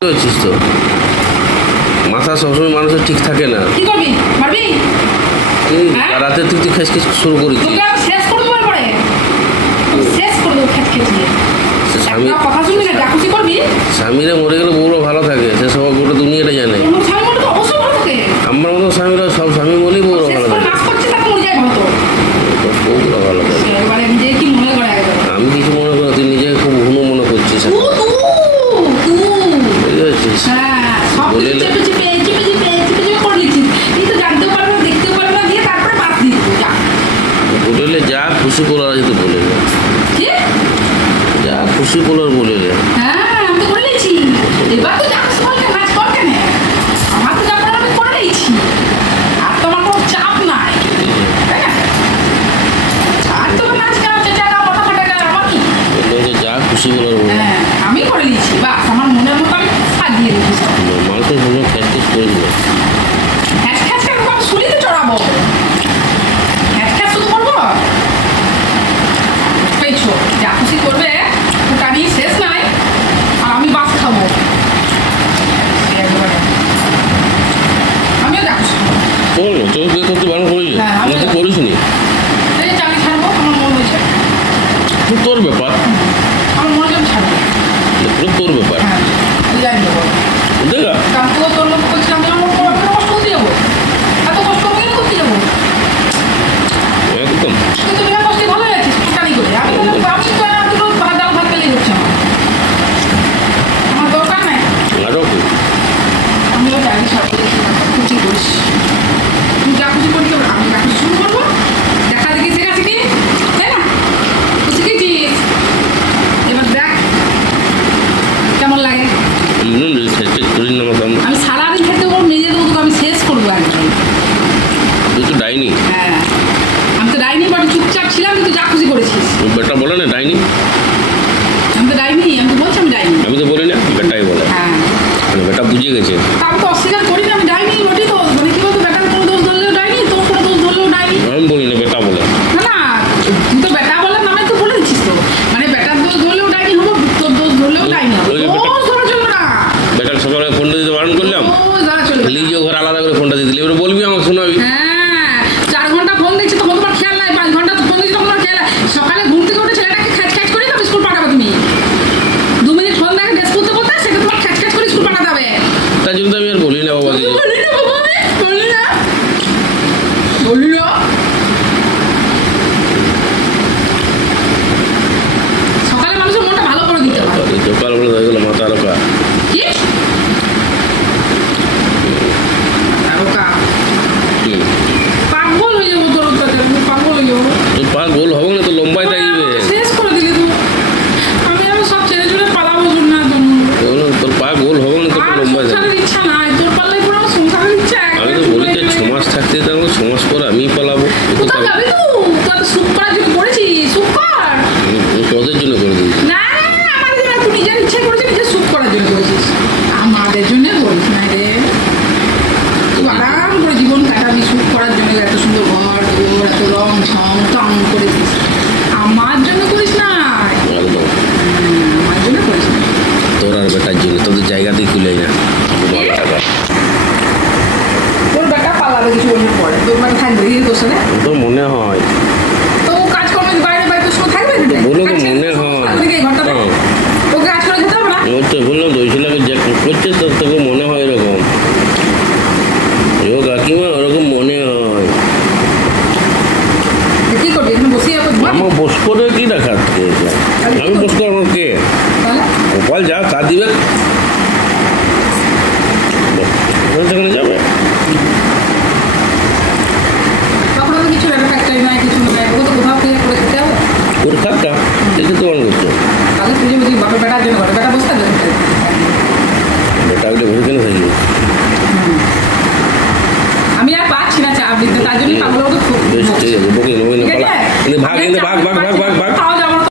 হয়েছিস তো, মাথা সবসময় মানুষের ঠিক থাকে না। কি করবি? মারবি? হ্যাঁ? রাতে তুই তুই খেস শুরু করেছিস। তোকে আমি শেষ করে দেবো এরপরে। শেষ করে দেবো খেট খেটিয়ে। স্বামী একটা কথা শুনবি না, যা খুশি করবি। স্বামীরা মরে গেলে বউরা ভালো থাকে, সে সব গোটা দুনিয়াটা জানে। আমার স্বামী মনে তো অবশ্যই ভালো থাকে। আমার মতো স্বামীরা সব স্বামী বলেই বউরা শেষ ভালো করে থাকে। নাচ করছে তাকে মরে যায় ভালো তো। বউরা ভালো থাকে। এবারে নিজে কি মনে করে একদম। আমি কিছু মনে করি না, তুই নিজেকে খুব হুনো মনে করছিস। তু তু তু। বুঝতে পারছিস? হ্যাঁ, সব বলে কিছু চেপে চেপে চেপে চেপে চেপে চেপে করে নিচ্ছিস। তুই তো জানতেও পারবে না, দেখতেও পারবে না, দিয়ে তারপরে বাদ দিয়ে দিবো। যা। হোটেলে যা খুশি করার আছে তো বলে দে, কি? যা খুশি করার বলে দে। হ্যাঁ, আমি তো করে নিয়েছি। এবার তো যা খুশি করলে নাচ কর কেন? আমার তো যা করার আমি করে নিয়েছি। আর তো আমার কোনো চাপ নাই। তাই না? আর তো নাচ গান চেঁচা গান কথা ফাটা গান আমার কি? বললো যে যা খুশি করার বলে। হ্যাঁ, আমি করে নিয়েছি। বাস আমার মনের মতো আমি সাজিয়ে রেখেছি। মানুষের কোনো খ্যাস খ্যাস করিস না। হ্যাশ খ্যাশ কেন? আমি শুলিতে চড়াবো। হ্যাশ খ্যাশ শুধু করবো? পেয়েছো, যা খুশি করবে, ওটা নিয়ে শেষ নাই। আর আমি বাস খাবো। একবারে। আমিও যা খুশি করবো। তোর তোর বিয়ে করতে বারণ করিস? হ্যাঁ, আমি তো করিস নি। এই যে আমি ছাড়বো, আমার মন হয়েছে। তোর ব্যাপার, আমার মনে হচ্ছে আমি ছাড়বো। এগুলো তোর ব্যাপার। হ্যাঁ, ডিজাইন দেবো। দেখা কারণ তুইও তোর মতো করছিস, আমি আমার মতো আমি কষ্ট করতে যাবো। এত কষ্ট আমি কেন করতে যাবো? একদম। কিন্তু বিনা কষ্টে ভালো আছিস, ফুটানি করে। আমি তো দুটো ডাল ভাত পেলেই হচ্ছে আমার। আমার দরকার নাই। নাটক আমিও জানি সব খুশি করিস। তুই যা খুশি করতে হবে, আমি যা খুশি শুরু করবো। দেখা দেখি শেখাচ্ছি কি, তাই না? তুই শিখেছিস, এবার দেখ কেমন লাগে। করিস না মতো। আমি সারাদিন খেতে পারবো, নিজে দেবো, তোকে আমি শেষ করবো একদম। তুই তো ডাইনি। হ্যাঁ, আমি তো ডাইনি, বাট চুপচাপ ছিলাম, কিন্তু যা খুশি করেছিস। বেটা বলে না ডাইনি, আমি তো ডাইনি, আমি তো বলছি আমি ডাইনি। আমি তো বলি না, বেটাই বলে। হ্যাঁ, মানে বেটা বুঝে গেছে। তা আমি তো অস্বীকার করি না, আমি ডাইনি বটি তো। মানে কি বলতো, বেটার কোনো দোষ ধরলেও ডাইনি, তোর কোনো দোষ ধরলেও ডাইনি। আমি বলি না, বেটা বলে। না না, তুই তো বেটা বলার নামে তো বলে দিচ্ছিস তো। মানে বেটার দোষ ধরলেও ডাইনি হবো, তোর দোষ ধরলেও ডাইনি হবো। ওই যে বেটা- দোষ ধরা চলবে না। বেটার সকালে ফোনটা দিতে বারণ করলাম, দোষ ধরা চলবে না। নিজেও ঘরে আলাদা করে ফোনটা দিয়ে দিলি, এবার বলবি আমাকে শোনাবি। হ্যাঁ, 4 ঘন্টা ফোন দেখছি তখন তোমার খেয়াল নাই, 5 ঘন্টা ফোন দেখছি তখন তোমার খেয়াল নাই। সকালে ঘুম থেকে উঠে ছেলেটাকে খ্যাচ খ্যাচ করে তবে স্কুল পাঠাবে তুমি। 2 মিনিট ফোন দেখে ড্রেস করতে করতে সেটা তোমার খ্যাচ খ্যাচ করে স্কুল পাঠাতে হবে। তার জন্য তো আমি আর বলি না বাবা কিছু। বলি না বাবা, আমি বলি না, বলি না। সকালে মানুষের মনটা ভালো করে দিতে হয়। সকাল বলে হয়ে গেল মাথা রোকা। কি? তারকা পাগল হয়ে যাবো তোর কাছে, আমি পাগল হয়ে যাবো। তোর পা গোল হবে না তো লম্বাই থাকবে। শেষ করে দিলি তুই। আমি আরো সব ছেড়ে ছুড়ে পালাবো না তোর পা গোল হবে না তো লম্বাই থাকবে। সংসারের ইচ্ছা নাই, তোর পাল্লাই পুরো আমার সংসারের ইচ্ছা। আমি তো বলি যে 6 মাস থাকতে থাকবো, 6 মাস পর আমি পালাবো। কোথাও যাবি তুই? তো সুখ করার জন্য করেছিস, সুখ কর। তোদের জন্য করে দিই। না না না, আমাদের জন্য তুই নিজের ইচ্ছে করেছিস, নিজের সুখ করার জন্য করেছিস। আমাদের জন্য করিস না রে। তুই আরাম করে জীবন কাটাবি সুখ করার জন্য, এত সুন্দর ঘর দুয়ার, এত রং ঝং টং করেছিস। আমার জন্য করিস না। একদম আমার জন্য করিস না। তোর আর বেটার জন্য, তোদের জায়গাতেই খুলে না টাকা। তোর বেটা পালাবে কিছু বছর পরে, তোর মানে থাকবে কি তোর সাথে? তো মনে হয়, তো কাজকর্ম বাইরে বাইরে তোর সঙ্গে থাকবে না? বলো তো মনে হয়। ঘরটা তোকে কাজ করে খেতে হবে না? ও তো বললাম তো ওই ছেলেকে যে করছে তোকে মনে হয় এরকম। ও কাকিমা ওরকম মনে হয়। কি করবি এখানে বসে যাবো? আমার বস করে কি দেখাচ্ছে? আমি বস করবো কে? তাহলে গোপাল যা কাঁদ দিবে